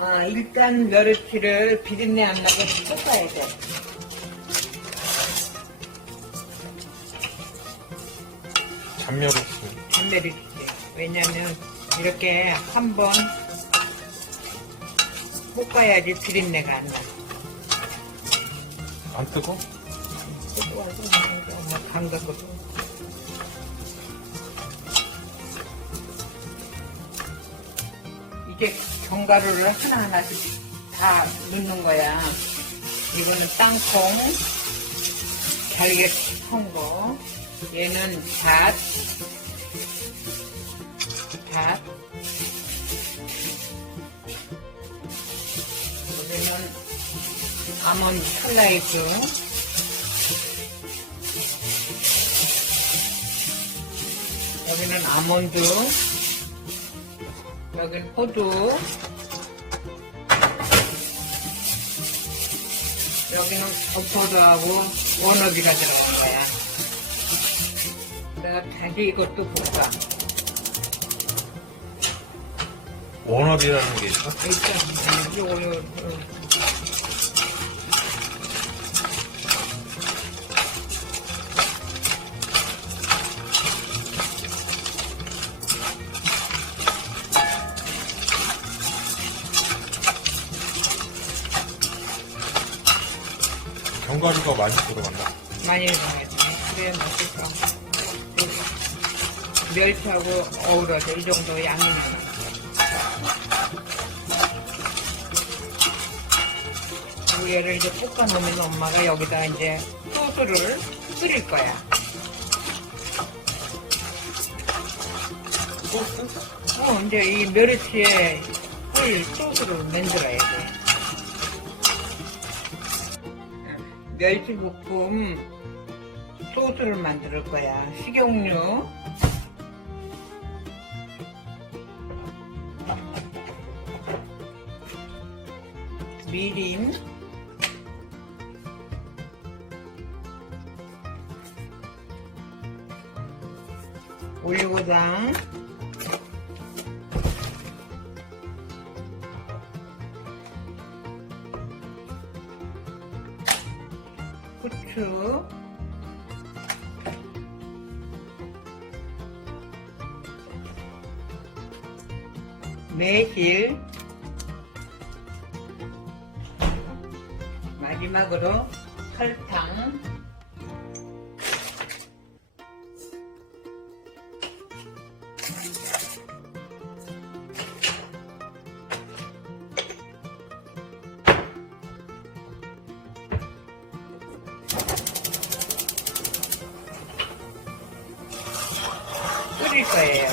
아, 일단 멸치를 비린내 안 나게 볶아야 돼. 잔멸 없어. 담배를 주지. 왜냐면 이렇게 한 번 볶아야지 비린내가 안 나. 안 뜨거? 볶아서 뭐 담가거든. 이게 견과류를 하나하나씩 다 넣는 거야. 이거는 땅콩, 잘게 썬 거. 얘는 잣, 잣. 여기는 아몬드 슬라이스. 여기는 아몬드. 여기는 호두. 여기는 옥포도하고 워너비가 들어간 거야. 내가 다시 이것도 볶아. 워너비라는 게 있어? 요. 견과류가 많이 들어간다. 많이 들어가야지. 그래야 맛있어. 멸치하고 어우러져 이 정도 양이면. 얘를 이제 볶아 놓으면 엄마가 여기다 이제 소스를 끓일 거야. 소스? 어, 이제 이 멸치에 끓일 소스를 만들어야 돼. 멸치 볶음 소스를 만들 거야. 식용유. 미림. 올리고당. 후추, 매실, 마지막으로 설탕, 끓일 거예요.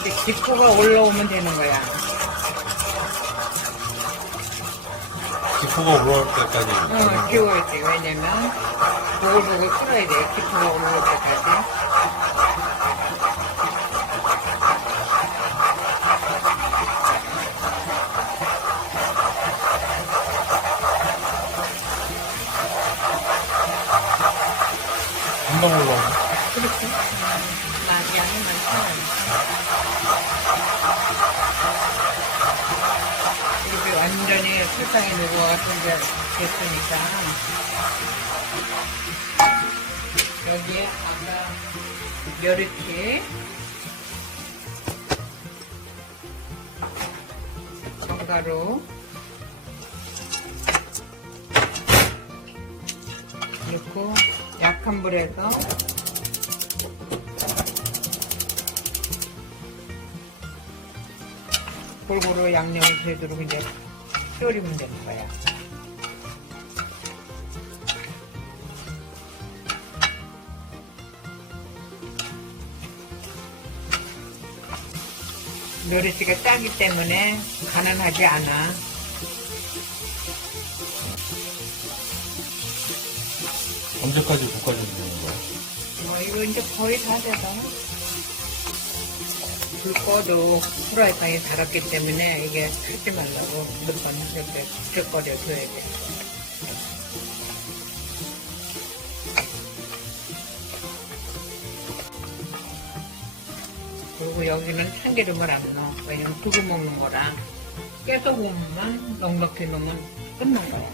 이제 기포가 올라오면 되는 거야. 기포가 올라올 때까지. 어, 키워야 돼. 왜냐면, 보글보글 끓어야 돼. 기포가 올라올 때까지. 금방 올라오네. 그렇지. 나 양이 많잖아. 이게 완전히 설탕이 녹아가지고 이제 됐으니까. 여기에 아까 멸치. 견과류. 넣고 약한 불에서 골고루 양념을 되도록 이제 끓이면 되는 거야. 멸치가 짜기 때문에 가난하지 않아. 언제까지 볶아주는 거야? 뭐 이거 이제 거의 다 되잖아. 불 꺼도 프라이팬이 달았기 때문에 이게 끓지 말라고 물 건너서 이렇게 부적거려 줘야 돼. 그리고 여기는 참기름을 안 넣어. 왜냐면 두고 먹는 거랑 깨소금만 넉넉히 넣으면 끝난 거야.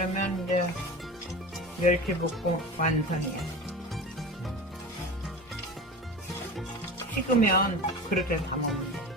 그러면 이제 멸치 볶고 완성이야. 식으면 그렇게 다 먹는 거야.